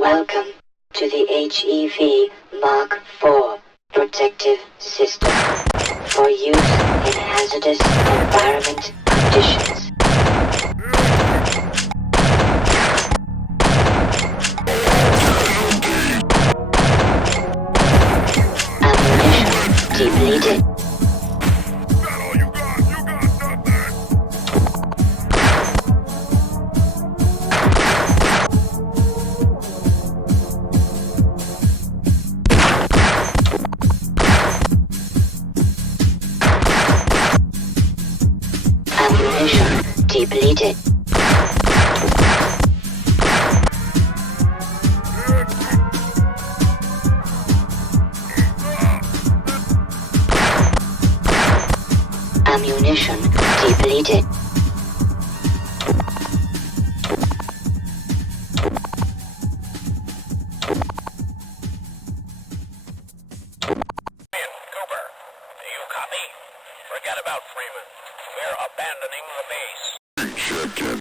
Welcome to the HEV Mark IV protective system for use in hazardous environment conditions. Ammunition depleted. Ammunition depleted. Ammunition depleted. Cooper, do you copy? Forget about Freeman. We're abandoning the base.